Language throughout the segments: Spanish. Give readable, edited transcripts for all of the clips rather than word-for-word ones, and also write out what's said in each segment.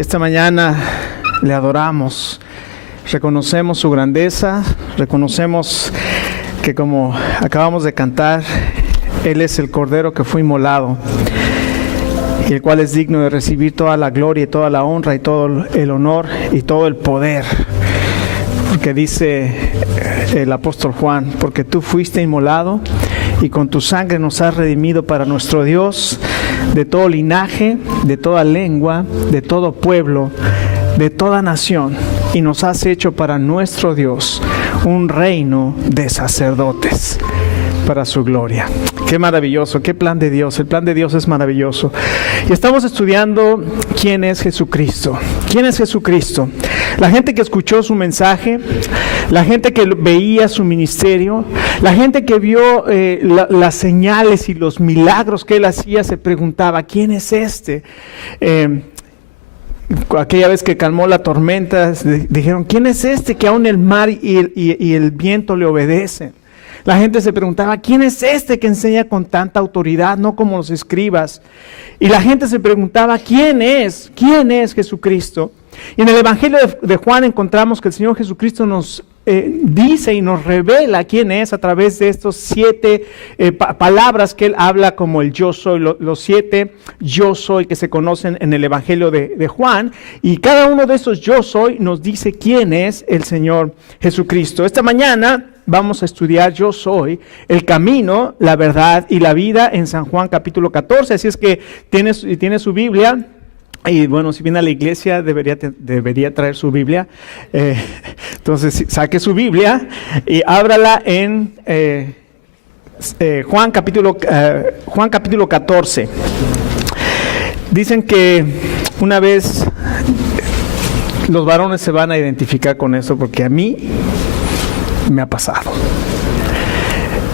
esta mañana le adoramos, reconocemos su grandeza, reconocemos que, como acabamos de cantar, Él es el Cordero que fue inmolado, y el cual es digno de recibir toda la gloria y toda la honra y todo el honor y todo el poder. Porque dice el apóstol Juan: porque tú fuiste inmolado y con tu sangre nos has redimido para nuestro Dios de todo linaje, de toda lengua, de todo pueblo, de toda nación, y nos has hecho para nuestro Dios un reino de sacerdotes para su gloria. Qué maravilloso, qué plan de Dios. El plan de Dios es maravilloso. Y estamos estudiando quién es Jesucristo. ¿Quién es Jesucristo? La gente que escuchó su mensaje, la gente que veía su ministerio, la gente que vio las señales y los milagros que Él hacía, se preguntaba: ¿quién es este? Aquella vez que calmó la tormenta, dijeron: ¿quién es este que aún el mar y el viento le obedecen? La gente se preguntaba: ¿quién es este que enseña con tanta autoridad, no como los escribas? Y la gente se preguntaba: ¿quién es? ¿Quién es Jesucristo? Y en el Evangelio de Juan encontramos que el Señor Jesucristo nos dice y nos revela quién es a través de estos 7 palabras que Él habla como el yo soy, los 7 yo soy que se conocen en el Evangelio de Juan, y cada uno de esos yo soy nos dice quién es el Señor Jesucristo. Esta mañana vamos a estudiar yo soy, el camino, la verdad y la vida en San Juan capítulo 14, así es que tiene su Biblia. Y bueno, si viene a la iglesia debería traer su Biblia. Entonces saque su Biblia y ábrala en Juan capítulo 14. Dicen que una vez los varones se van a identificar con eso, porque a mí me ha pasado.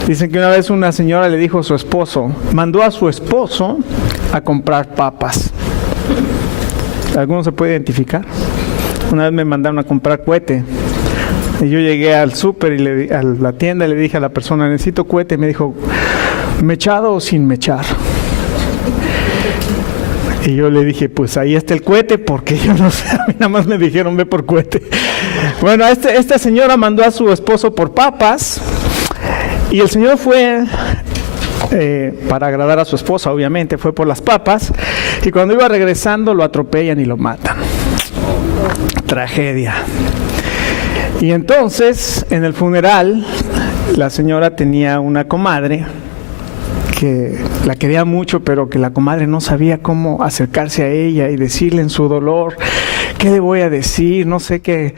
Dicen que una vez una señora le dijo a su esposo, mandó a su esposo a comprar papas. ¿Alguno se puede identificar? Una vez me mandaron a comprar cohete. Y yo llegué al súper y a la tienda y le dije a la persona: necesito cohete. Y me dijo: ¿mechado o sin mechar? Y yo le dije: pues ahí está el cohete, porque yo no sé, a mí nada más me dijeron: ve por cohete. Bueno, esta señora mandó a su esposo por papas, y el señor fue para agradar a su esposa, obviamente, fue por las papas, y cuando iba regresando lo atropellan y lo matan. Tragedia. Y entonces, en el funeral, la señora tenía una comadre que la quería mucho, pero que la comadre no sabía cómo acercarse a ella y decirle en su dolor: ¿qué le voy a decir? No sé qué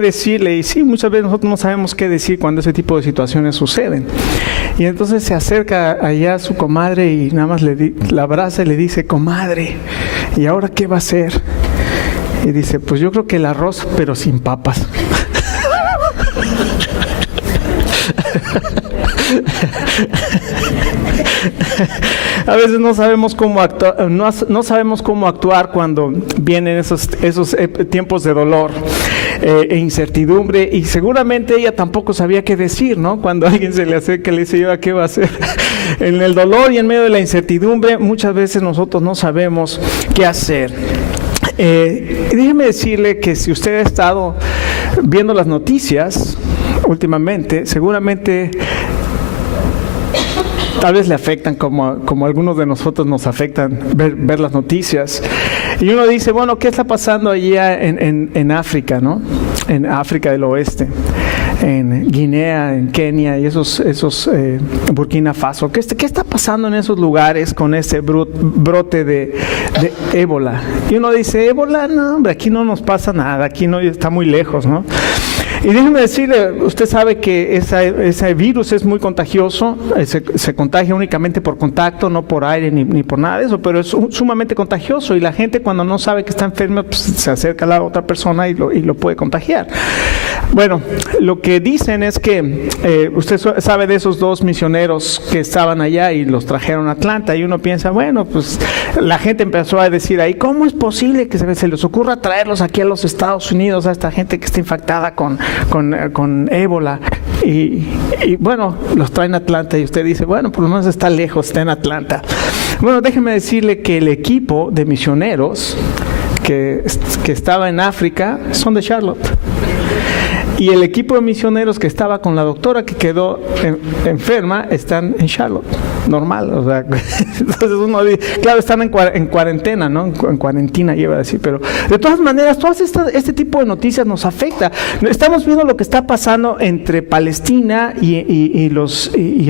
decirle. Y sí, muchas veces nosotros no sabemos qué decir cuando ese tipo de situaciones suceden. Y entonces se acerca allá a su comadre y nada más la abraza y le dice: comadre, ¿y ahora qué va a hacer? Y dice: pues yo creo que el arroz, pero sin papas. A veces no sabemos cómo actuar, no sabemos cómo actuar cuando vienen esos tiempos de dolor e incertidumbre, y seguramente ella tampoco sabía qué decir, ¿no? Cuando alguien se le acerca y le dice: ¿y ahora qué va a hacer? En el dolor y en medio de la incertidumbre, muchas veces nosotros no sabemos qué hacer. Déjeme decirle que si usted ha estado viendo las noticias últimamente, seguramente tal vez le afectan como algunos de nosotros nos afectan ver las noticias. Y uno dice: bueno, ¿qué está pasando allá en África, ¿no? En África del Oeste, en Guinea, en Kenia y esos Burkina Faso. ¿Qué está pasando en esos lugares con ese brote de ébola? Y uno dice: ébola, no, hombre, aquí no nos pasa nada, aquí no, está muy lejos, ¿no? Y déjeme decirle, usted sabe que ese virus es muy contagioso, se contagia únicamente por contacto, no por aire ni por nada de eso, pero es sumamente contagioso, y la gente cuando no sabe que está enferma, pues, se acerca a la otra persona y lo puede contagiar. Bueno, lo que dicen es que usted sabe de esos 2 misioneros que estaban allá y los trajeron a Atlanta, y uno piensa: bueno, pues la gente empezó a decir ahí: ¿cómo es posible que se les ocurra traerlos aquí a los Estados Unidos, a esta gente que está infectada con ébola? Y bueno, los traen a Atlanta, y usted dice: bueno, por lo menos está lejos, está en Atlanta. Bueno, déjeme decirle que el equipo de misioneros que estaba en África son de Charlotte. Y el equipo de misioneros que estaba con la doctora que quedó enferma están en Charlotte, normal, o sea, entonces uno dice, claro, están en cuarentena, ¿no? En cuarentena iba a decir, pero de todas maneras, este tipo de noticias nos afecta. Estamos viendo lo que está pasando entre Palestina y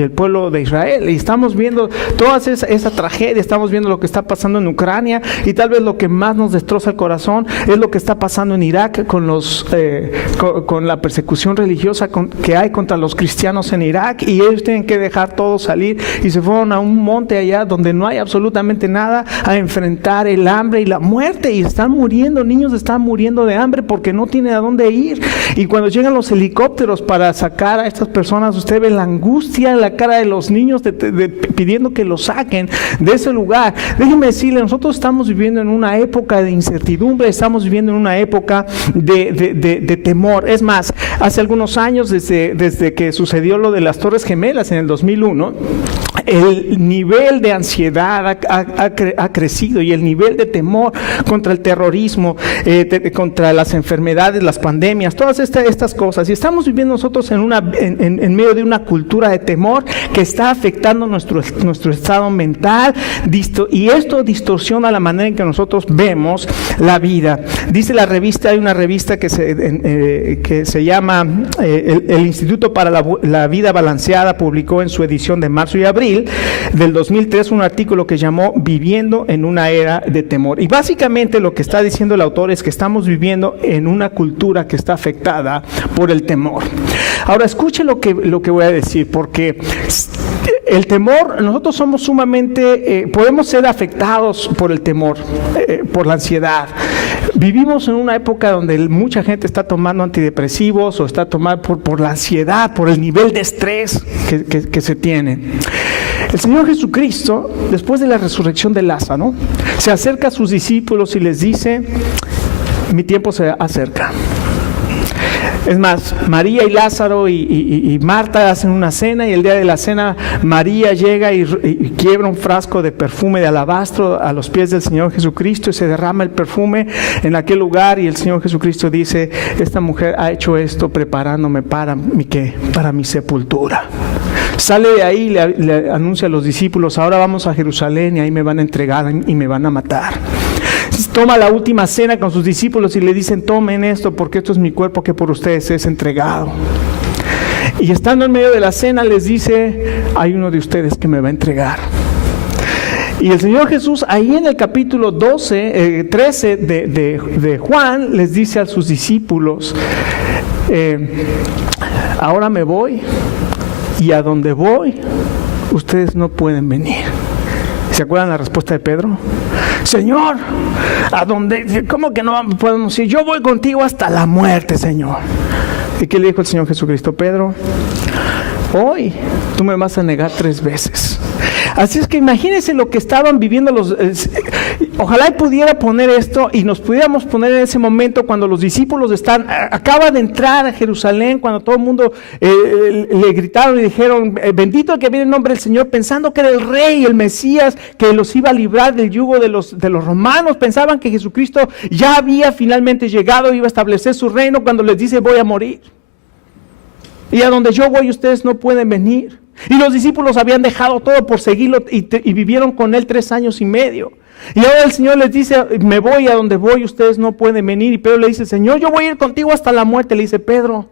el pueblo de Israel, y estamos viendo toda esa tragedia, estamos viendo lo que está pasando en Ucrania, y tal vez lo que más nos destroza el corazón es lo que está pasando en Irak con la persecución religiosa que hay contra los cristianos en Irak, y ellos tienen que dejar todo salir y se fueron a un monte allá donde no hay absolutamente nada a enfrentar el hambre y la muerte, y están muriendo, niños están muriendo de hambre porque no tienen a dónde ir. Y cuando llegan los helicópteros para sacar a estas personas, usted ve la angustia en la cara de los niños pidiendo que los saquen de ese lugar. Déjenme decirle, nosotros estamos viviendo en una época de incertidumbre, estamos viviendo en una época de temor. Es más, hace algunos años, desde que sucedió lo de las Torres Gemelas en el 2001, el nivel de ansiedad ha crecido, y el nivel de temor contra el terrorismo, contra las enfermedades, las pandemias, todas estas cosas. Y estamos viviendo nosotros en medio de una cultura de temor que está afectando nuestro estado mental, y esto distorsiona la manera en que nosotros vemos la vida. Dice la revista, hay una revista que se llama el Instituto para la Vida Balanceada, publicó en su edición de marzo y abril del 2003 un artículo que llamó Viviendo en una era de temor. Y básicamente lo que está diciendo el autor es que estamos viviendo en una cultura que está afectada por el temor. Ahora escuche lo que voy a decir, porque el temor, nosotros somos sumamente, podemos ser afectados por el temor, por la ansiedad. Vivimos en una época donde mucha gente está tomando antidepresivos o está tomando por la ansiedad, por el nivel de estrés que se tiene. El Señor Jesucristo, después de la resurrección de Lázaro, se acerca a sus discípulos y les dice: mi tiempo se acerca. Es más, María y Lázaro y Marta hacen una cena, y el día de la cena María llega y quiebra un frasco de perfume de alabastro a los pies del Señor Jesucristo, y se derrama el perfume en aquel lugar, y el Señor Jesucristo dice: esta mujer ha hecho esto preparándome para mi sepultura. Sale de ahí y le anuncia a los discípulos: ahora vamos a Jerusalén y ahí me van a entregar y me van a matar. Toma la última cena con sus discípulos y le dicen: tomen esto porque esto es mi cuerpo que por ustedes es entregado. Y estando en medio de la cena les dice: hay uno de ustedes que me va a entregar. Y el Señor Jesús ahí en el capítulo 13 de Juan les dice a sus discípulos: ahora me voy, y a donde voy ustedes no pueden venir. ¿Se acuerdan la respuesta de Pedro? Señor, ¿a dónde? ¿Cómo que no podemos ir? Yo voy contigo hasta la muerte, Señor. ¿Y qué le dijo el Señor Jesucristo? Pedro, hoy tú me vas a negar 3 veces. Así es que imagínense lo que estaban viviendo ojalá y pudiera poner esto y nos pudiéramos poner en ese momento cuando los discípulos acaban de entrar a Jerusalén, cuando todo el mundo le gritaron y dijeron: bendito el que viene en nombre del Señor, pensando que era el Rey, el Mesías, que los iba a librar del yugo de los romanos. Pensaban que Jesucristo ya había finalmente llegado, iba a establecer su reino, cuando les dice: voy a morir. Y a donde yo voy ustedes no pueden venir. Y los discípulos habían dejado todo por seguirlo y vivieron con él 3 años y medio. Y ahora el Señor les dice: me voy, a donde voy ustedes no pueden venir. Y Pedro le dice: Señor, yo voy a ir contigo hasta la muerte. Le dice: Pedro,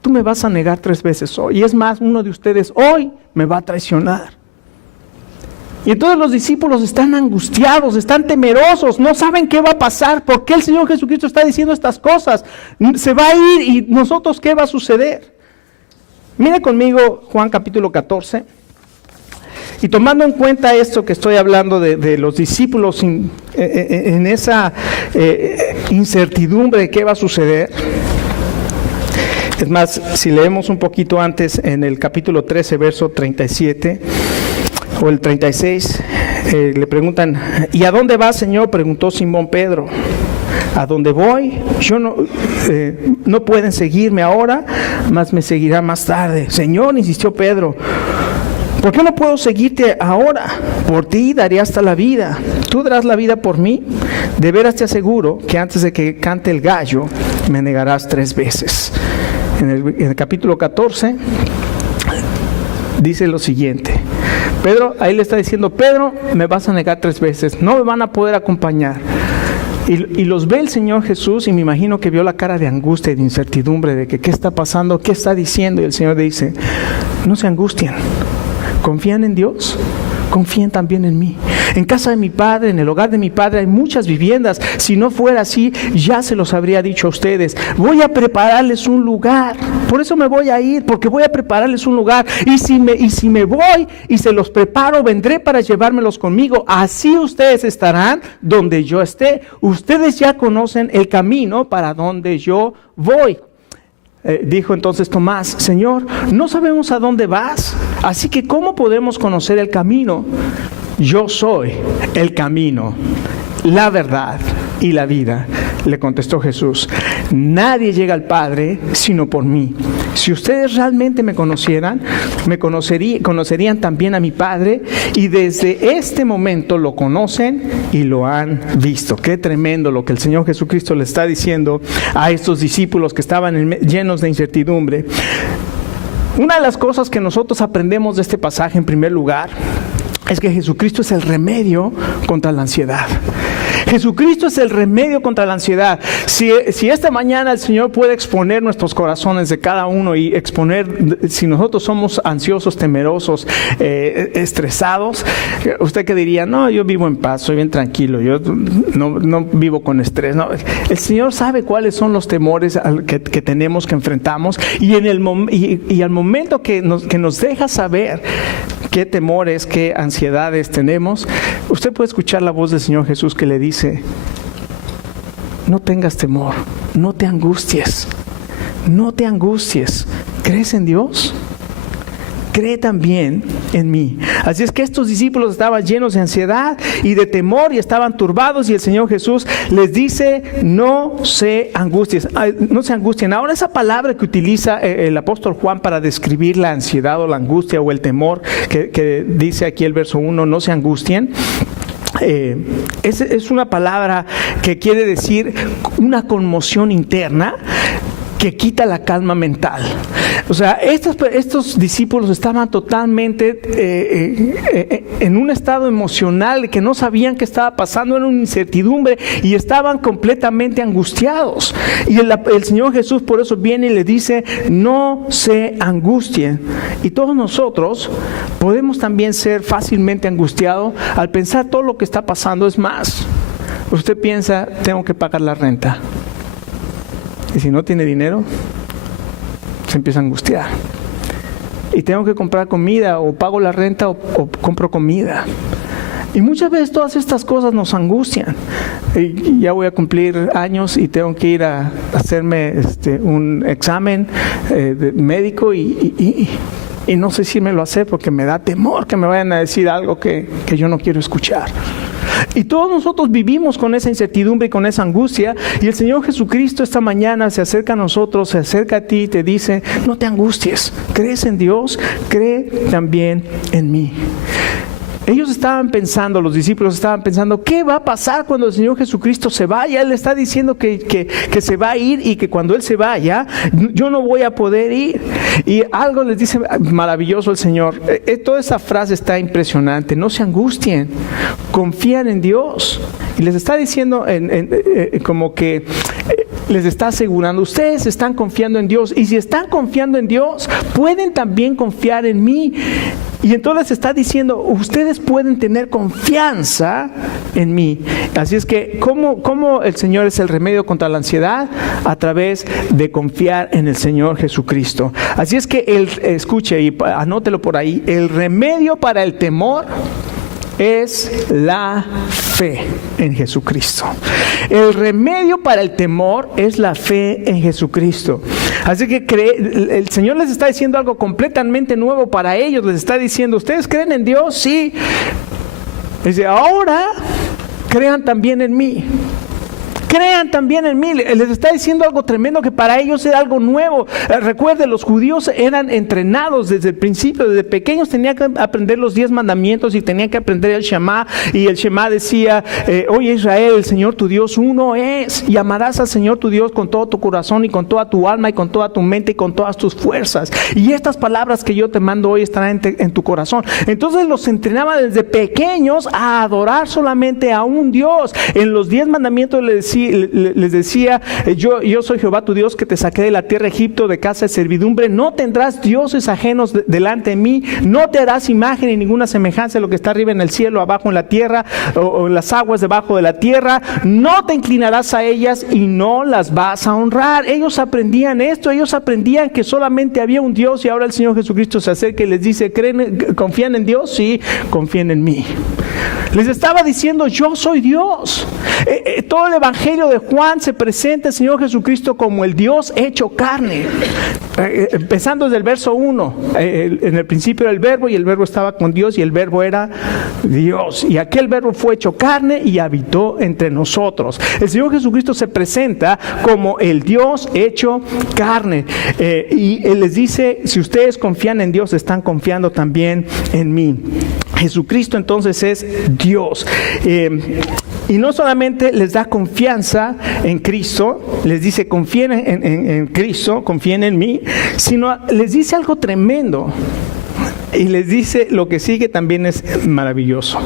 tú me vas a negar 3 veces hoy. Y es más, uno de ustedes hoy me va a traicionar. Y entonces los discípulos están angustiados, están temerosos, no saben qué va a pasar. ¿Por qué el Señor Jesucristo está diciendo estas cosas? Se va a ir, y nosotros, ¿qué va a suceder? Mire conmigo Juan capítulo 14, y tomando en cuenta esto que estoy hablando de los discípulos en esa incertidumbre de qué va a suceder. Es más, si leemos un poquito antes en el capítulo 13, verso 37 o el 36, le preguntan: ¿y a dónde vas, Señor?, preguntó Simón Pedro. A donde voy, yo no pueden seguirme ahora, mas me seguirá más tarde. Señor, insistió Pedro, ¿Por qué no puedo seguirte ahora? Por ti daré hasta la vida. ¿Tú darás la vida por mí? De veras te aseguro que antes de que cante el gallo, me negarás 3 veces. En el capítulo 14 dice lo siguiente. Pedro, ahí le está diciendo, Pedro, me vas a negar 3 veces. No me van a poder acompañar. Y los ve el Señor Jesús, y me imagino que vio la cara de angustia y de incertidumbre, de que qué está pasando, qué está diciendo. Y el Señor dice, no se angustien. ¿Confían en Dios? Confíen también en mí. En casa de mi Padre, en el hogar de mi Padre hay muchas viviendas. Si no fuera así, ya se los habría dicho a ustedes. Voy a prepararles un lugar. Por eso me voy a ir, porque voy a prepararles un lugar. Y si me voy y se los preparo, vendré para llevármelos conmigo. Así ustedes estarán donde yo esté. Ustedes ya conocen el camino para donde yo voy. Dijo entonces Tomás, Señor, no sabemos a dónde vas, así que ¿cómo podemos conocer el camino? Yo soy el camino, la verdad y la vida, le contestó Jesús. Nadie llega al Padre sino por mí. Si ustedes realmente me conocieran, conocerían también a mi Padre, y desde este momento lo conocen y lo han visto. Qué tremendo lo que el Señor Jesucristo le está diciendo a estos discípulos que estaban llenos de incertidumbre. Una de las cosas que nosotros aprendemos de este pasaje, en primer lugar, es que Jesucristo es el remedio contra la ansiedad. Jesucristo es el remedio contra la ansiedad. Si esta mañana el Señor puede exponer nuestros corazones de cada uno y exponer si nosotros somos ansiosos, temerosos, estresados, ¿usted qué diría? No, yo vivo en paz, soy bien tranquilo, yo no vivo con estrés. No. El Señor sabe cuáles son los temores que tenemos, que enfrentamos, y al momento que nos deja saber qué temores, qué ansiedades tenemos, usted puede escuchar la voz del Señor Jesús que le dice, no tengas temor, no te angusties, no te angusties. ¿Crees en Dios? Cree también en mí. Así es que estos discípulos estaban llenos de ansiedad y de temor y estaban turbados, y el Señor Jesús les dice, no se angustien. Ahora, esa palabra que utiliza el apóstol Juan para describir la ansiedad o la angustia o el temor, que dice aquí el verso 1, no se angustien, es una palabra que quiere decir una conmoción interna que quita la calma mental. O sea, estos discípulos estaban totalmente en un estado emocional que no sabían qué estaba pasando, era una incertidumbre y estaban completamente angustiados. Y el Señor Jesús por eso viene y les dice, no se angustien. Y todos nosotros podemos también ser fácilmente angustiados al pensar todo lo que está pasando. Es más, usted piensa, tengo que pagar la renta. Y si no tiene dinero, se empieza a angustiar. Y tengo que comprar comida, o pago la renta, o compro comida. Y muchas veces todas estas cosas nos angustian. Y ya voy a cumplir años y tengo que ir a hacerme un examen médico y no sé si me lo hacer porque me da temor que me vayan a decir algo que yo no quiero escuchar. Y todos nosotros vivimos con esa incertidumbre y con esa angustia, y el Señor Jesucristo esta mañana se acerca a nosotros, se acerca a ti y te dice, no te angusties, ¿crees en Dios? Cree también en mí. Ellos estaban pensando, los discípulos estaban pensando, ¿qué va a pasar cuando el Señor Jesucristo se vaya? Él está diciendo que se va a ir, y que cuando Él se vaya, yo no voy a poder ir. Y algo les dice maravilloso el Señor. Toda esa frase está impresionante. No se angustien, confían en Dios. Y les está diciendo como que les está asegurando, ustedes están confiando en Dios, y si están confiando en Dios, pueden también confiar en mí. Y entonces está diciendo, ustedes pueden tener confianza en mí. Así es que, ¿cómo el Señor es el remedio contra la ansiedad? A través de confiar en el Señor Jesucristo. Así es que escuche y anótelo por ahí, el remedio para el temor es la fe en Jesucristo. El remedio para el temor es la fe en Jesucristo. Así que el Señor les está diciendo algo completamente nuevo para ellos. Les está diciendo, ¿ustedes creen en Dios? Sí. Dice, ahora crean también en mí. Crean también en mí. Les está diciendo algo tremendo que para ellos era algo nuevo. Recuerden, los judíos eran entrenados desde el principio, desde pequeños tenían que aprender los 10 mandamientos y tenían que aprender el Shema. Y el Shema decía, oye Israel, el Señor tu Dios uno es, y amarás al Señor tu Dios con todo tu corazón y con toda tu alma y con toda tu mente y con todas tus fuerzas. Y estas palabras que yo te mando hoy estarán en tu corazón. Entonces los entrenaba desde pequeños a adorar solamente a un Dios. En los 10 mandamientos les decía, yo soy Jehová tu Dios que te saqué de la tierra de Egipto de casa de servidumbre. No tendrás dioses ajenos delante de mí. No te harás imagen ni ninguna semejanza de lo que está arriba en el cielo, abajo en la tierra o en las aguas debajo de la tierra. No te inclinarás a ellas y no las vas a honrar. Ellos aprendían esto, ellos aprendían que solamente había un Dios, y ahora el Señor Jesucristo se acerca y les dice, ¿confían en Dios? Sí, confíen en mí. Les estaba diciendo, yo soy Dios. Todo el Evangelio de Juan se presenta al Señor Jesucristo como el Dios hecho carne. Empezando desde el verso 1, en el principio era el verbo y el verbo estaba con Dios y el verbo era Dios. Y aquel verbo fue hecho carne y habitó entre nosotros. El Señor Jesucristo se presenta como el Dios hecho carne. Y Él les dice, si ustedes confían en Dios, están confiando también en mí. Jesucristo entonces es Dios. Y no solamente les da confianza en Cristo, les dice confíen en Cristo, confíen en mí, sino les dice algo tremendo. Y les dice lo que sigue también es maravilloso.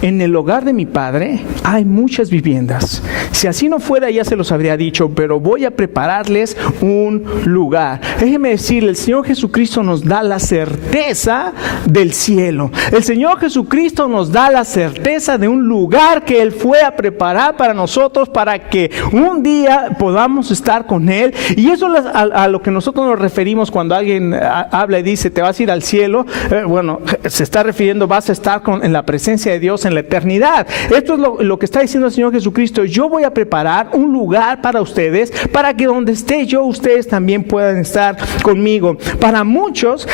En el hogar de mi Padre hay muchas viviendas. Si así no fuera, ya se los habría dicho, pero voy a prepararles un lugar. Déjeme decirle, el Señor Jesucristo nos da la certeza del cielo. El Señor Jesucristo nos da la certeza de un lugar que Él fue a preparar para nosotros, para que un día podamos estar con Él. Y eso es a lo que nosotros nos referimos cuando alguien habla y dice, te vas a ir al cielo. Bueno, se está refiriendo, vas a estar en la presencia de Dios en la eternidad. Esto es lo que está diciendo el Señor Jesucristo. Yo voy a preparar un lugar para ustedes, para que donde esté yo, ustedes también puedan estar conmigo. Para muchos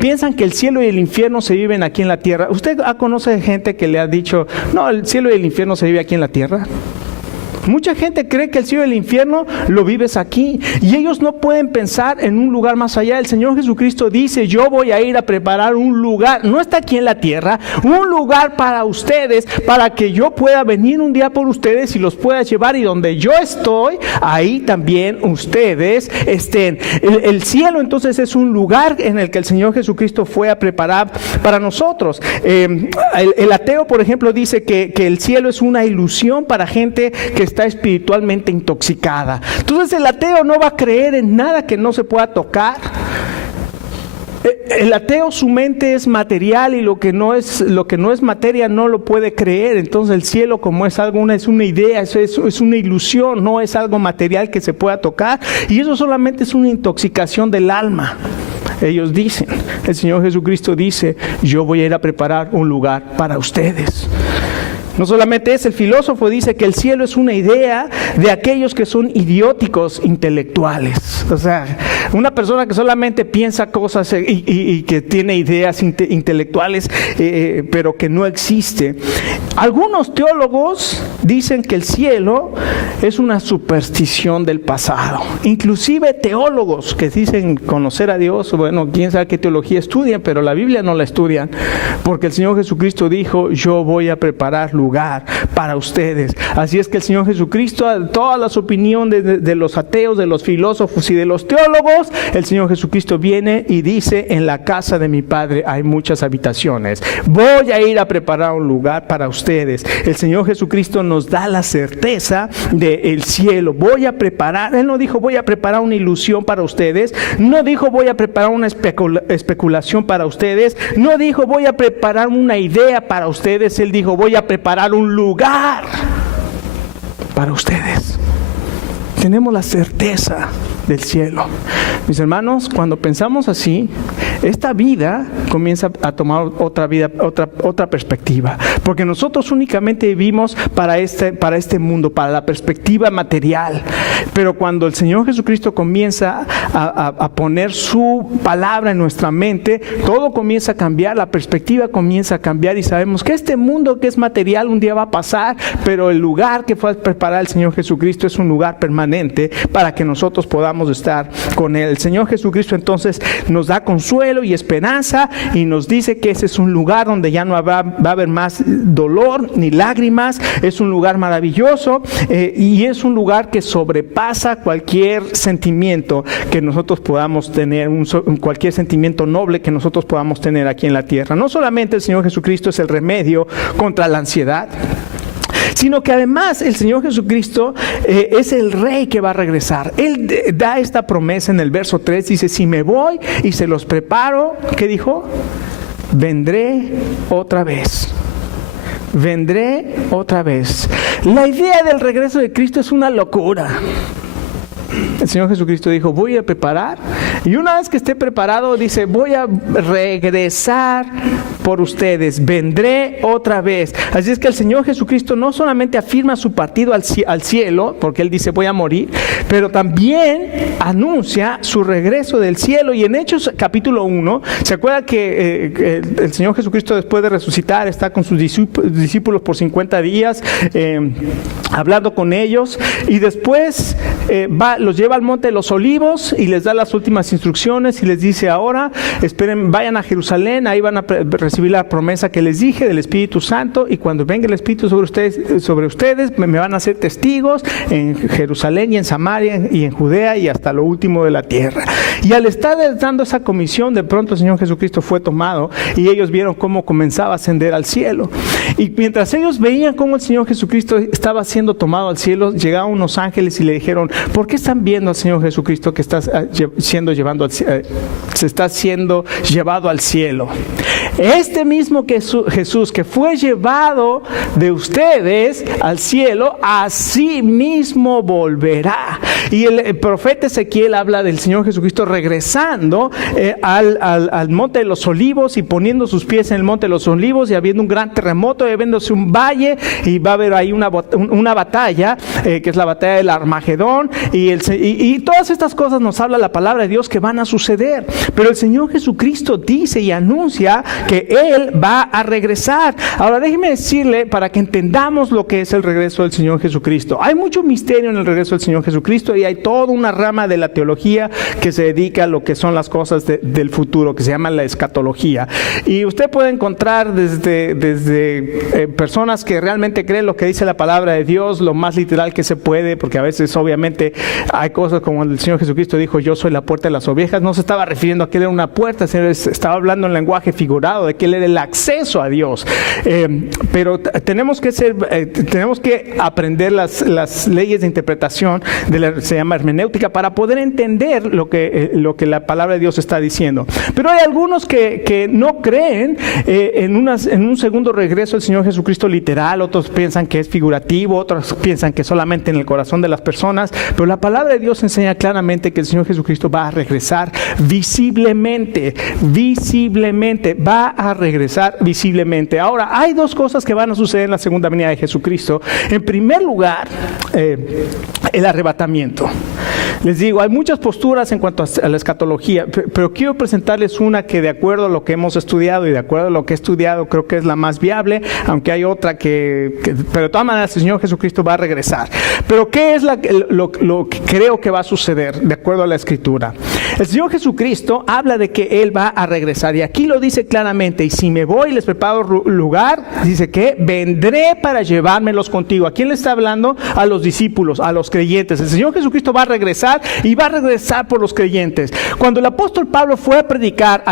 piensan que el cielo y el infierno se viven aquí en la tierra. ¿Usted conoce gente que le ha dicho, no, el cielo y el infierno se vive aquí en la tierra? Mucha gente cree que el cielo y el infierno lo vives aquí, y ellos no pueden pensar en un lugar más allá. El Señor Jesucristo dice, yo voy a ir a preparar un lugar, no está aquí en la tierra, un lugar para ustedes, para que yo pueda venir un día por ustedes y los pueda llevar, y donde yo estoy, ahí también ustedes estén. El cielo entonces es un lugar en el que el Señor Jesucristo fue a preparar para nosotros. El ateo, por ejemplo, dice que el cielo es una ilusión para gente que está espiritualmente intoxicada. Entonces el ateo no va a creer en nada que no se pueda tocar. El ateo, su mente es material, y lo que no es materia no lo puede creer. Entonces el cielo, como es algo, es una idea, es una ilusión, no es algo material que se pueda tocar, y eso solamente es una intoxicación del alma. Ellos dicen, el Señor Jesucristo dice, yo voy a ir a preparar un lugar para ustedes. No solamente es, el filósofo dice que el cielo es una idea de aquellos que son idióticos intelectuales. O sea, una persona que solamente piensa cosas y que tiene ideas intelectuales, pero que no existe. Algunos teólogos dicen que el cielo es una superstición del pasado. Inclusive teólogos que dicen conocer a Dios, bueno, quién sabe qué teología estudian, pero la Biblia no la estudian, porque el Señor Jesucristo dijo, yo voy a preparar lugar para ustedes. Así es que el Señor Jesucristo, a todas las opiniones de los ateos, de los filósofos y de los teólogos, el Señor Jesucristo viene y dice, en la casa de mi Padre hay muchas habitaciones. Voy a ir a preparar un lugar para ustedes. El Señor Jesucristo nos da la certeza del cielo. Voy a preparar, Él no dijo voy a preparar una ilusión para ustedes, no dijo voy a preparar una especulación para ustedes, no dijo voy a preparar una idea para ustedes. Él dijo voy a preparar un lugar para ustedes. Tenemos la certeza del cielo. Mis hermanos, cuando pensamos así, esta vida comienza a tomar otra perspectiva, porque nosotros únicamente vivimos para este mundo, para la perspectiva material, pero cuando el Señor Jesucristo comienza a poner su palabra en nuestra mente, todo comienza a cambiar, la perspectiva comienza a cambiar y sabemos que este mundo que es material un día va a pasar, pero el lugar que fue a preparar el Señor Jesucristo es un lugar permanente para que nosotros podamos estar con Él. El Señor Jesucristo entonces nos da consuelo y esperanza y nos dice que ese es un lugar donde ya no va a haber más dolor ni lágrimas, es un lugar maravilloso y es un lugar que sobrepasa cualquier sentimiento que nosotros podamos tener, cualquier sentimiento noble que nosotros podamos tener aquí en la tierra. No solamente el Señor Jesucristo es el remedio contra la ansiedad, sino que además el Señor Jesucristo es el Rey que va a regresar. Él da esta promesa en el verso 3, dice, si me voy y se los preparo, ¿qué dijo? Vendré otra vez. Vendré otra vez. La idea del regreso de Cristo es una locura. El Señor Jesucristo dijo, voy a preparar, y una vez que esté preparado, dice, voy a regresar por ustedes, vendré otra vez. Así es que el Señor Jesucristo no solamente afirma su partido al cielo, porque Él dice, voy a morir, pero también anuncia su regreso del cielo. Y en Hechos capítulo 1, ¿se acuerda que el Señor Jesucristo después de resucitar está con sus discípulos por 50 días, hablando con ellos, y después los lleva al monte de los olivos y les da las últimas instrucciones y les dice, ahora esperen, vayan a Jerusalén, ahí van a recibir la promesa que les dije del Espíritu Santo, y cuando venga el Espíritu sobre ustedes me van a hacer testigos en Jerusalén y en Samaria y en Judea y hasta lo último de la tierra. Y al estar dando esa comisión, de pronto el Señor Jesucristo fue tomado y ellos vieron cómo comenzaba a ascender al cielo. Y mientras ellos veían cómo el Señor Jesucristo estaba siendo tomado al cielo, llegaron unos ángeles y le dijeron, ¿por qué están viendo al Señor Jesucristo que se está siendo llevado al cielo? Este mismo Jesús que fue llevado de ustedes al cielo, así mismo volverá. Y el profeta Ezequiel habla del Señor Jesucristo regresando al monte de los olivos y poniendo sus pies en el monte de los olivos y habiendo un gran terremoto y habiéndose un valle, y va a haber ahí una batalla que es la batalla del Armagedón, y todas estas cosas nos habla la palabra de Dios que van a suceder. Pero el Señor Jesucristo dice y anuncia que Él va a regresar. Ahora déjeme decirle, para que entendamos lo que es el regreso del Señor Jesucristo, hay mucho misterio en el regreso del Señor Jesucristo y hay toda una rama de la teología que se dedica a lo que son las cosas del futuro, que se llama la escatología. Y usted puede encontrar desde personas que realmente creen lo que dice la palabra de Dios, lo más literal que se puede, porque a veces obviamente hay cosas como el Señor Jesucristo dijo, yo soy la puerta de las ovejas. No se estaba refiriendo a que Él era una puerta, estaba hablando en lenguaje figurado de que Él era el acceso a Dios. Pero tenemos que aprender las leyes de interpretación se llama hermenéutica, para poder entender lo que la palabra de Dios está diciendo. Pero hay algunos que no creen en un segundo regreso del Señor Jesucristo literal. Otros piensan que es figurativo, otros piensan que solamente en el corazón de las personas. Pero la palabra de Dios enseña claramente que el Señor Jesucristo va a regresar visiblemente, va a regresar visiblemente. Ahora, hay dos cosas que van a suceder en la segunda venida de Jesucristo. En primer lugar, el arrebatamiento. Les digo, hay muchas posturas en cuanto a la escatología, pero quiero presentarles una que, de acuerdo a lo que hemos estudiado y de acuerdo a lo que he estudiado, creo que es la más viable, aunque hay otra pero de todas maneras el Señor Jesucristo va a regresar. Pero ¿qué es lo que creo que va a suceder de acuerdo a la Escritura? El Señor Jesucristo habla de que Él va a regresar, y aquí lo dice claramente, y si me voy y les preparo lugar, dice que vendré para llevármelos contigo. ¿A quién le está hablando? A los discípulos, a los creyentes. El Señor Jesucristo va a regresar y va a regresar por los creyentes. Cuando el apóstol Pablo fue a predicar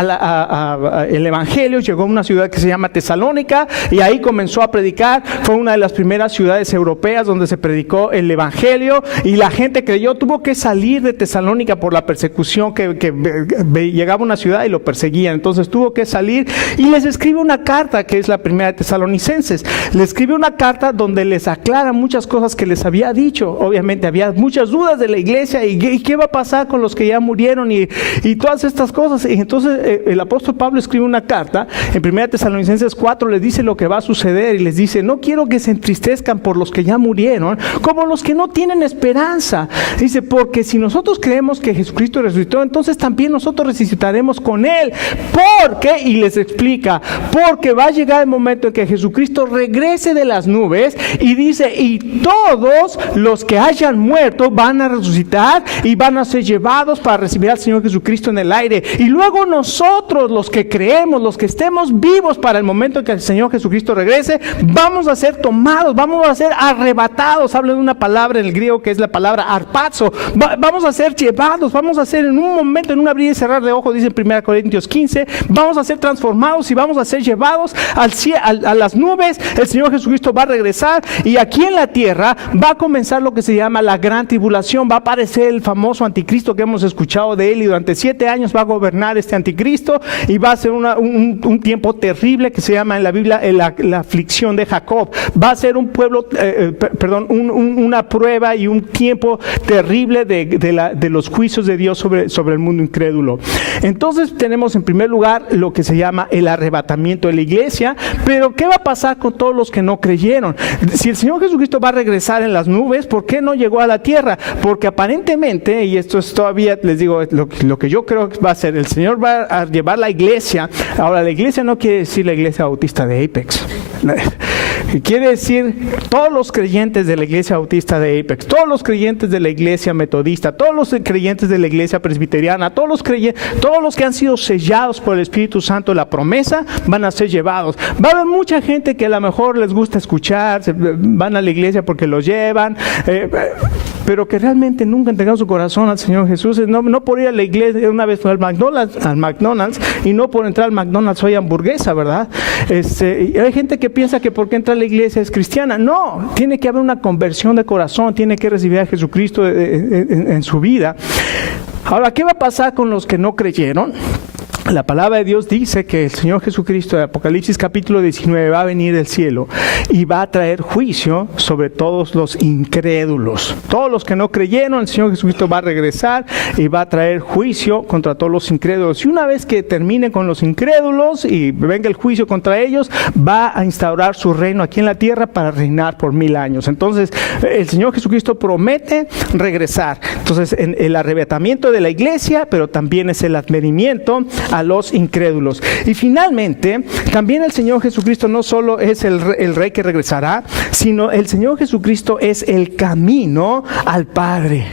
el Evangelio, llegó a una ciudad que se llama Tesalónica y ahí comenzó a predicar. Fue una de las primeras ciudades europeas donde se predicó el Evangelio y la gente creyó. Tuvo que salir de Tesalónica por la persecución sino que llegaba a una ciudad y lo perseguían. Entonces tuvo que salir y les escribe una carta, que es la primera de Tesalonicenses. Le escribe una carta donde les aclara muchas cosas que les había dicho. Obviamente había muchas dudas de la iglesia y qué va a pasar con los que ya murieron y todas estas cosas. Y entonces el apóstol Pablo escribe una carta en 1 Tesalonicenses 4, les dice lo que va a suceder y les dice: no quiero que se entristezcan por los que ya murieron, como los que no tienen esperanza. Dice: porque si nosotros creemos que Jesucristo resucitó, entonces también nosotros resucitaremos con Él. ¿Por qué? Y les explica: porque va a llegar el momento en que Jesucristo regrese de las nubes, y dice: y todos los que hayan muerto van a resucitar y van a ser llevados para recibir al Señor Jesucristo en el aire. Y luego nosotros, los que creemos, los que estemos vivos para el momento en que el Señor Jesucristo regrese, vamos a ser tomados, vamos a ser arrebatados. Habla de una palabra en el griego que es la palabra arpazo. Vamos a ser llevados, vamos a ser en un momento, en un abrir y cerrar de ojos, dice en 1 Corintios 15, vamos a ser transformados y vamos a ser llevados a las nubes. El Señor Jesucristo va a regresar y aquí en la tierra va a comenzar lo que se llama la gran tribulación. Va a aparecer el famoso anticristo que hemos escuchado de él, y durante 7 años va a gobernar este anticristo y va a ser un tiempo terrible que se llama en la Biblia la aflicción de Jacob. Va a ser un pueblo, una prueba y un tiempo terrible de los juicios de Dios sobre el mundo incrédulo. Entonces tenemos en primer lugar lo que se llama el arrebatamiento de la iglesia. Pero ¿qué va a pasar con todos los que no creyeron? Si el Señor Jesucristo va a regresar en las nubes, ¿por qué no llegó a la tierra? Porque aparentemente, y esto es todavía, les digo, lo que yo creo que va a ser, el Señor va a llevar la iglesia. Ahora, la iglesia no quiere decir la iglesia bautista de Apex. Quiere decir todos los creyentes de la iglesia bautista de Apex, todos los creyentes de la iglesia metodista, todos los creyentes de la iglesia presbiteriana, todos los que han sido sellados por el Espíritu Santo de la promesa, van a ser llevados. Va a haber mucha gente que a lo mejor les gusta escuchar, van a la iglesia porque los llevan, pero que realmente nunca entregaron su corazón al Señor Jesús. No por ir a la iglesia, una vez fue al McDonald's, y no por entrar al McDonald's soy hamburguesa, ¿verdad? Hay gente que piensa que porque entra a la iglesia es cristiana. No, tiene que haber una conversión de corazón, tiene que recibir a Jesucristo en su vida. Ahora, ¿qué va a pasar con los que no creyeron? La palabra de Dios dice que el Señor Jesucristo, de Apocalipsis capítulo 19, va a venir del cielo y va a traer juicio sobre todos los incrédulos. Todos los que no creyeron, el Señor Jesucristo va a regresar y va a traer juicio contra todos los incrédulos. Y una vez que termine con los incrédulos y venga el juicio contra ellos, va a instaurar su reino aquí en la tierra para reinar por 1000 años. Entonces, el Señor Jesucristo promete regresar. Entonces, en el arrebatamiento de la iglesia, pero también es el advenimiento a los incrédulos. Y finalmente, también el Señor Jesucristo no solo es el Rey que regresará, sino el Señor Jesucristo es el camino al Padre.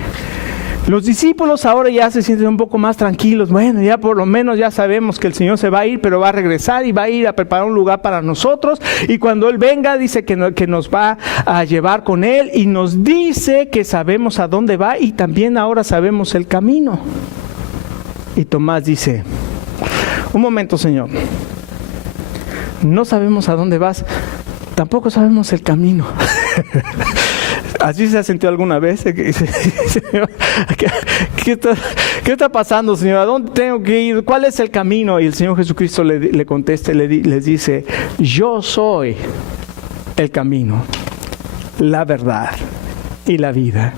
Los discípulos ahora ya se sienten un poco más tranquilos. Bueno, ya por lo menos ya sabemos que el Señor se va a ir, pero va a regresar y va a ir a preparar un lugar para nosotros. Y cuando Él venga, dice que nos va a llevar con Él y nos dice que sabemos a dónde va y también ahora sabemos el camino. Y Tomás dice: un momento, Señor, no sabemos a dónde vas, tampoco sabemos el camino. ¿Así se ha sentido alguna vez? Señor, ¿qué está pasando, Señor? ¿A dónde tengo que ir? ¿Cuál es el camino? Y el Señor Jesucristo le contesta y les dice: yo soy el camino, la verdad y la vida.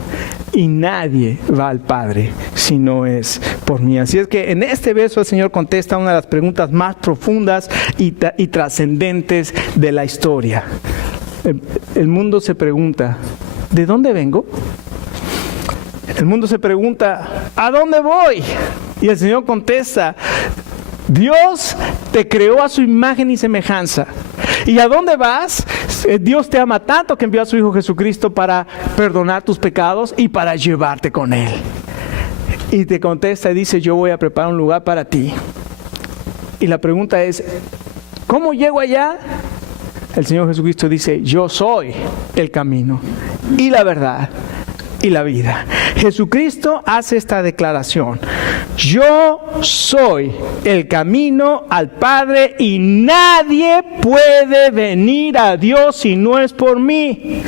Y nadie va al Padre si no es por mí. Así es que en este verso el Señor contesta una de las preguntas más profundas y trascendentes de la historia. El mundo se pregunta: ¿de dónde vengo? El mundo se pregunta: ¿a dónde voy? Y el Señor contesta: Dios te creó a su imagen y semejanza. ¿Y a dónde vas? Dios te ama tanto que envió a su Hijo Jesucristo para perdonar tus pecados y para llevarte con Él. Y te contesta y dice: yo voy a preparar un lugar para ti. Y la pregunta es: ¿cómo llego allá? El Señor Jesucristo dice: yo soy el camino y la verdad y la vida. Jesucristo hace esta declaración: yo soy el camino al Padre y nadie puede venir a Dios si no es por mí.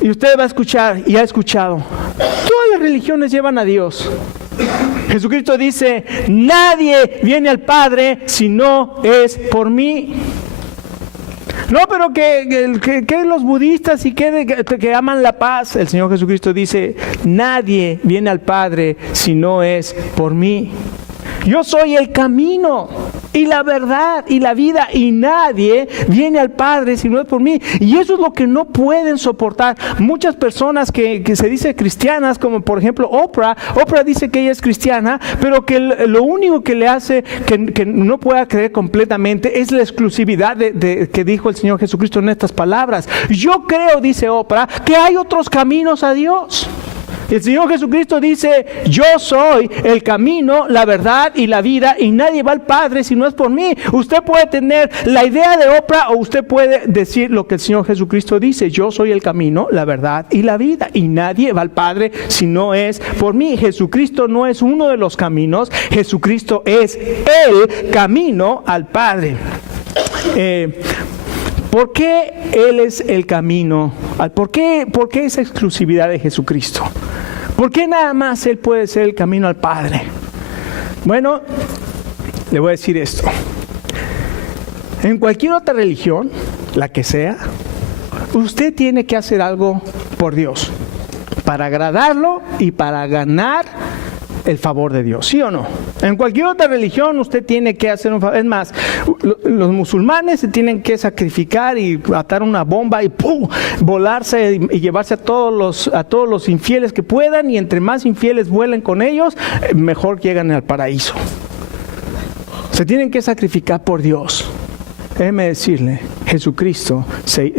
Y usted va a escuchar y ha escuchado: todas las religiones llevan a Dios. Jesucristo dice, nadie viene al Padre si no es por mí. No, pero que los budistas y que aman la paz. El Señor Jesucristo dice, nadie viene al Padre si no es por mí. Yo soy el camino y la verdad y la vida, y nadie viene al Padre si no es por mí. Y eso es lo que no pueden soportar muchas personas que se dicen cristianas, como por ejemplo Oprah. Oprah dice que ella es cristiana, pero que lo único que le hace que no pueda creer completamente es la exclusividad que dijo el Señor Jesucristo en estas palabras. Yo creo, dice Oprah, que hay otros caminos a Dios. El Señor Jesucristo dice, yo soy el camino, la verdad y la vida, y nadie va al Padre si no es por mí. Usted puede tener la idea de Oprah, o usted puede decir lo que el Señor Jesucristo dice, yo soy el camino, la verdad y la vida, y nadie va al Padre si no es por mí. Jesucristo no es uno de los caminos, Jesucristo es el camino al Padre. ¿Por qué Él es el camino? ¿Por qué esa exclusividad de Jesucristo? ¿Por qué nada más Él puede ser el camino al Padre? Bueno, le voy a decir esto. En cualquier otra religión, la que sea, usted tiene que hacer algo por Dios, para agradarlo y para ganar el favor de Dios, ¿sí o no? En cualquier otra religión usted tiene que hacer un favor. Es más, los musulmanes se tienen que sacrificar y atar una bomba y ¡pum!, volarse y llevarse a todos los infieles que puedan, y entre más infieles vuelen con ellos, mejor llegan al paraíso. Se tienen que sacrificar por Dios. Déjeme decirle, Jesucristo,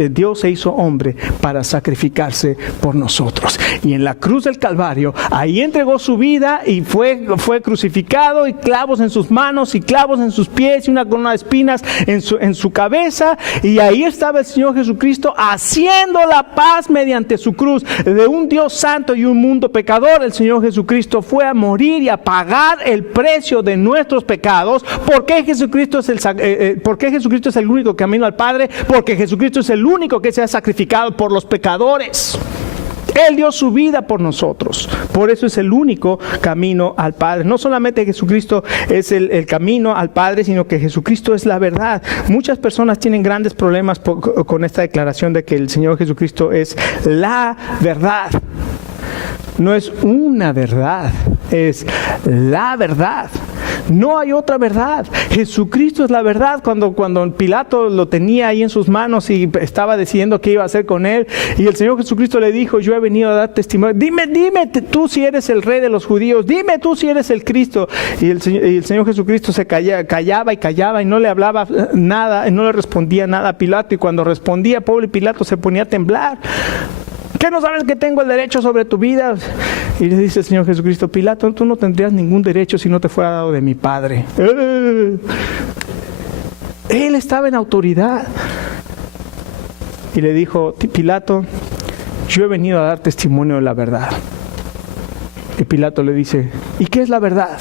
Dios se hizo hombre para sacrificarse por nosotros. Y en la cruz del Calvario, ahí entregó su vida y fue crucificado, y clavos en sus manos y clavos en sus pies y una corona de espinas en su cabeza. Y ahí estaba el Señor Jesucristo haciendo la paz mediante su cruz de un Dios santo y un mundo pecador. El Señor Jesucristo fue a morir y a pagar el precio de nuestros pecados. ¿Por qué Jesucristo es el único camino al Padre? Porque Jesucristo es el único que se ha sacrificado por los pecadores. Él dio su vida por nosotros. Por eso es el único camino al Padre. No solamente Jesucristo es el camino al Padre, sino que Jesucristo es la verdad. Muchas personas tienen grandes problemas con esta declaración de que el Señor Jesucristo es la verdad. No es una verdad, es la verdad. No hay otra verdad. Jesucristo es la verdad. Cuando Pilato lo tenía ahí en sus manos y estaba decidiendo qué iba a hacer con él, y el Señor Jesucristo le dijo, yo he venido a dar testimonio. Dime tú si eres el rey de los judíos. Dime tú si eres el Cristo. Y el Señor Jesucristo se callaba y no le hablaba nada, no le respondía nada a Pilato. Y cuando respondía, pobre Pilato se ponía a temblar. ¿Qué no sabes que tengo el derecho sobre tu vida? Y le dice el Señor Jesucristo, Pilato, tú no tendrías ningún derecho si no te fuera dado de mi Padre. Él estaba en autoridad. Y le dijo, Pilato, yo he venido a dar testimonio de la verdad. Y Pilato le dice, ¿y qué es la verdad?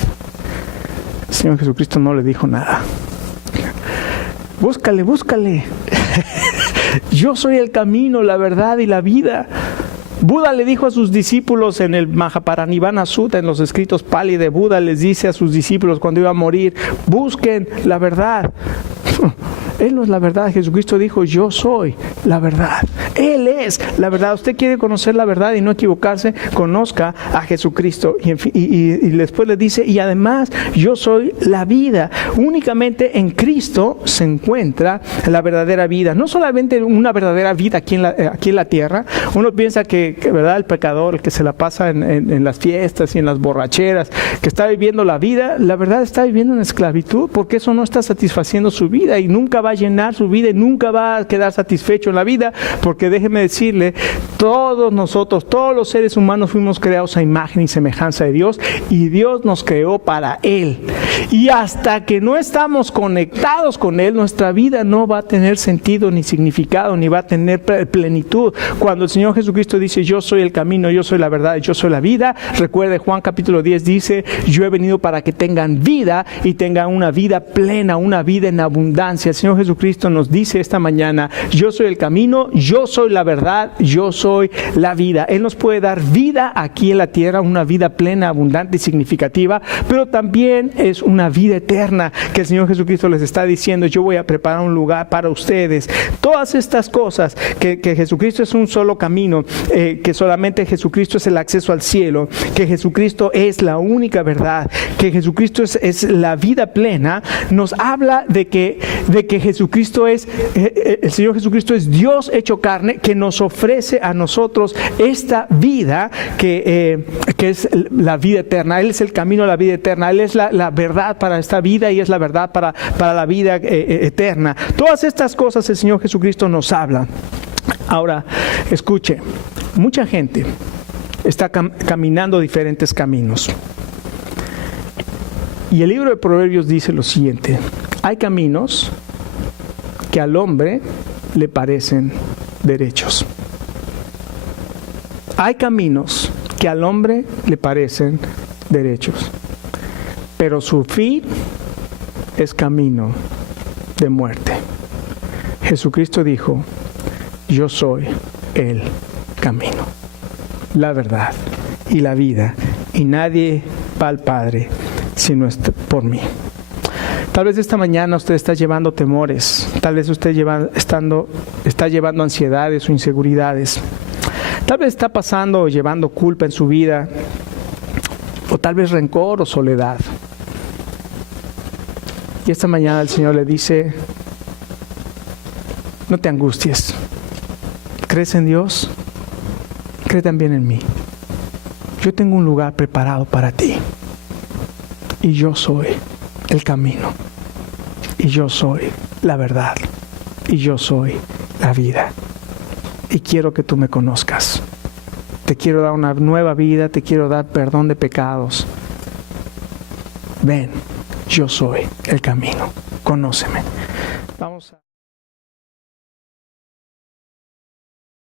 El Señor Jesucristo no le dijo nada. Búscale. Yo soy el camino, la verdad y la vida. Buda le dijo a sus discípulos en el Mahaparinibbana Sutta, en los escritos Pali de Buda, les dice a sus discípulos cuando iba a morir, busquen la verdad. Él no es la verdad. Jesucristo dijo, yo soy la verdad. Él es la verdad. Usted quiere conocer la verdad y no equivocarse, conozca a Jesucristo. Y después le dice, y además yo soy la vida. Únicamente en Cristo se encuentra la verdadera vida. No solamente una verdadera vida aquí en la tierra. Uno piensa que ¿verdad? El pecador, el que se la pasa en las fiestas y en las borracheras, que está viviendo la vida, la verdad está viviendo en esclavitud, porque eso no está satisfaciendo su vida y nunca va a llenar su vida y nunca va a quedar satisfecho en la vida, porque déjeme decirle, todos nosotros, todos los seres humanos fuimos creados a imagen y semejanza de Dios, y Dios nos creó para Él. Y hasta que no estamos conectados con Él, nuestra vida no va a tener sentido ni significado, ni va a tener plenitud. Cuando el Señor Jesucristo dice, yo soy el camino, yo soy la verdad, yo soy la vida, recuerde Juan capítulo 10 dice, yo he venido para que tengan vida y tengan una vida plena, una vida en abundancia. El Señor Jesucristo nos dice esta mañana: yo soy el camino, yo soy la verdad, yo soy la vida. Él nos puede dar vida aquí en la tierra, una vida plena, abundante y significativa, pero también es una vida eterna que el Señor Jesucristo les está diciendo: yo voy a preparar un lugar para ustedes. Todas estas cosas, que Jesucristo es un solo camino, que solamente Jesucristo es el acceso al cielo, que Jesucristo es la única verdad, que Jesucristo es la vida plena, nos habla de que Jesucristo es, el Señor Jesucristo es Dios hecho carne, que nos ofrece a nosotros esta vida que es la vida eterna. Él es el camino a la vida eterna. Él es la verdad para esta vida y es la verdad para la vida eterna. Todas estas cosas el Señor Jesucristo nos habla. Ahora, escuche, mucha gente está caminando diferentes caminos. Y el libro de Proverbios dice lo siguiente: hay caminos que al hombre le parecen derechos. Hay caminos que al hombre le parecen derechos, pero su fin es camino de muerte. Jesucristo dijo: yo soy el camino, la verdad y la vida, y nadie va al Padre sino por mí. Tal vez esta mañana usted está llevando temores, tal vez usted está llevando ansiedades o inseguridades, tal vez está pasando o llevando culpa en su vida, o tal vez rencor o soledad. Y esta mañana el Señor le dice: no te angusties. ¿Crees en Dios? Cree también en mí. Yo tengo un lugar preparado para ti. Y yo soy el camino. Y yo soy la verdad. Y yo soy la vida. Y quiero que tú me conozcas. Te quiero dar una nueva vida. Te quiero dar perdón de pecados. Ven, yo soy el camino. Conóceme. Vamos a...